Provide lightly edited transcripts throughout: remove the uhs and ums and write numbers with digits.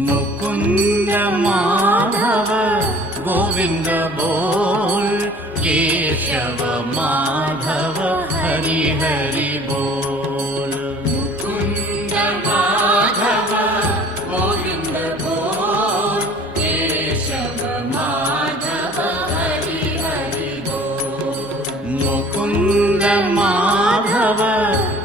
मुकुंद माधव गोविंद बोल, केशव माधव हरि हरि बोल। मुकुंद माधव गोविंद बोल, केशव माधव हरि हरि बोल। मुकुंद माधव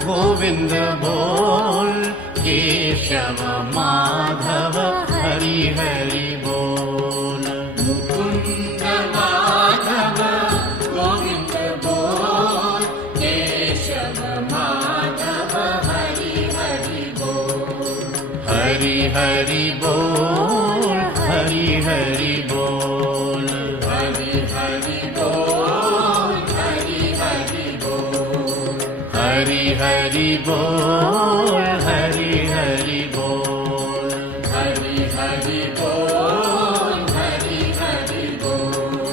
गोविंद बोल, केशव माधव हरि हरि बोल। मुकुंद माधव गोविंद बोल, केशव माधव हरि हरि बोल। हरि हरि बोल, हरि हरि बोल। हरि हरि बोल, हरि हरि बोल। हरि हरि बोल, हरि हरि बोल। हरि हरि बोल, हरि हरि बोल।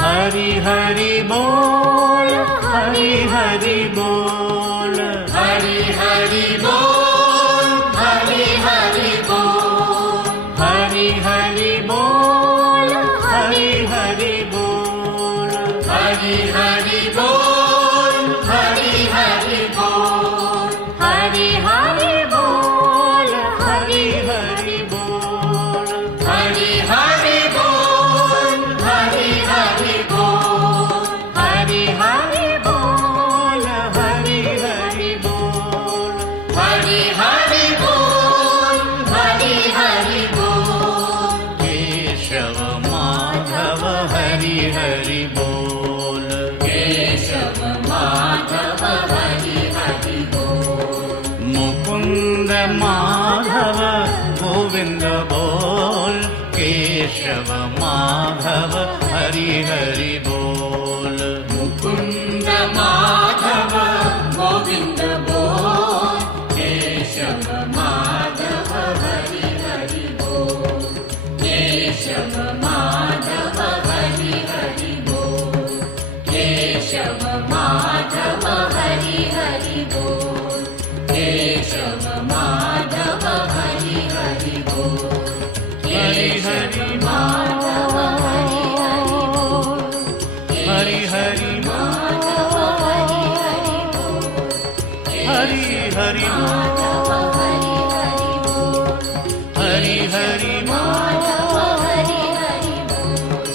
हरि हरि बोल, हरि हरि बोल। हरि हरि बोल, हरि हरि बोल। हरि हरि बोल, हरि हरि बोल। हरि हरि बोल, हरि हरि बोल। हरि हरि बोल, हरि हरि बोल। हरि हरि बोल, हरि हरि बोल। हरि हरि बोल, हरि हरि बोल। हरि हरि बोल, हरि हरि बोल। केशव माधव हरि हरि बोल। केशव माधव हरि हरि बोल। मुकुंद माधव गोविंद बोल, केशव माधव हरि हरि बोल। मुकुंद माधव गोविंद बोल, केशव माधव हरि हरि बोल। केशव माधव हरि हरि बोल। केशव माधव हरि हरि बोल। केशव माधव हरि हरि बोल। हरि हरि माधव हरि हरि बोल। हरि हरि माधव हरि हरि बोल। हरि हरि माधव हरि हरि बोल। हरि हरि माधव हरि हरि बोल।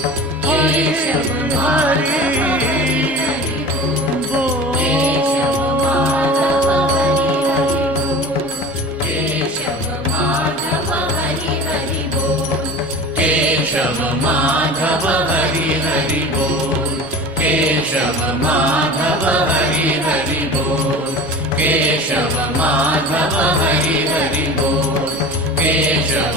केशव माधव हरि हरि बोल। केशव माधव हरि हरि बोल। केशव माधव हरि हरि बोल। केशव माधव हरि हरि बोल। केशव माधव हरि हरि बोल। केशव माधव हरि हरि बोल। केशव